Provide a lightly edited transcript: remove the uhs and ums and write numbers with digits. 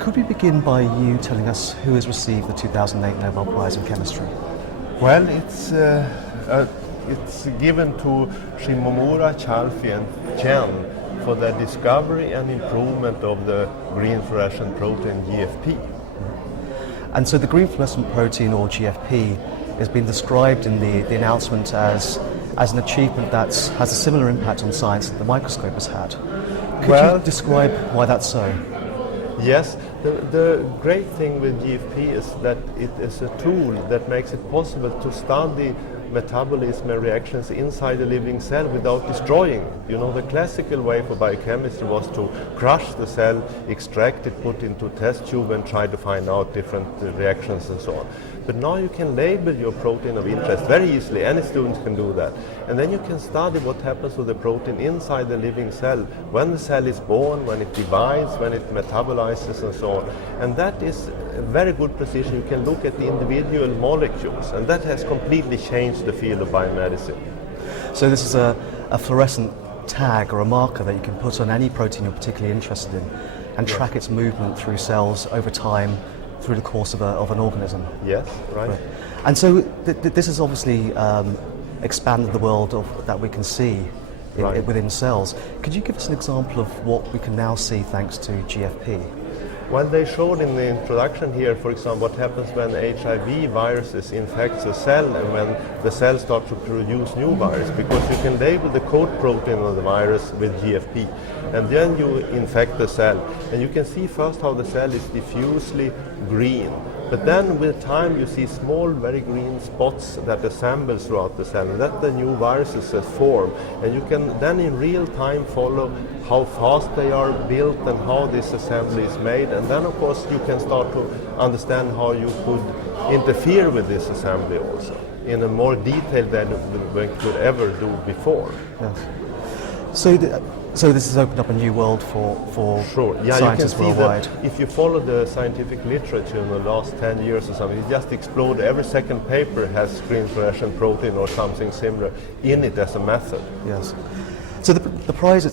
Could we begin by you telling us who has received the 2008 Nobel Prize in Chemistry? Well, it's given to Shimomura, Chalfi and Chen for their discovery and improvement of the green fluorescent protein GFP. And so the green fluorescent protein, or GFP, has been described in the announcement as an achievement that has a similar impact on science that the microscope has had. Could you describe why that's so? Yes, the great thing with GFP is that it is a tool that makes it possible to study metabolism and reactions inside the living cell without destroying it. You know, the classical way for biochemistry was to crush the cell, extract it, put into a test tube and try to find out different reactions and so on. But now you can label your protein of interest very easily. Any student can do that. And then you can study what happens to the protein inside the living cell, when the cell is born, when it divides, when it metabolizes and so on. And that is a very good precision. You can look at the individual molecules, and that has completely changed the field of biomedicine. So this is a fluorescent tag or a marker that you can put on any protein you're particularly interested in and track its movement through cells over time through the course of an organism. Yes, right. And so this has obviously expanded the world that we can see within cells. Could you give us an example of what we can now see thanks to GFP? Well, they showed in the introduction here, for example, what happens when HIV viruses infects a cell and when the cell starts to produce new virus, because you can label the code protein of the virus with GFP, and then you infect the cell. And you can see first how the cell is diffusely green. But then with time you see small, very green spots that assemble throughout the cell, and that the new viruses that form. And you can then in real time follow how fast they are built and how this assembly is made. And then of course you can start to understand how you could interfere with this assembly also in a more detail than we could ever do before. Yes. So this has opened up a new world for scientists worldwide. If you follow the scientific literature in the last 10 years or something, it just exploded. Every second paper has green fluorescent protein or something similar in it as a method. Yes. So the prize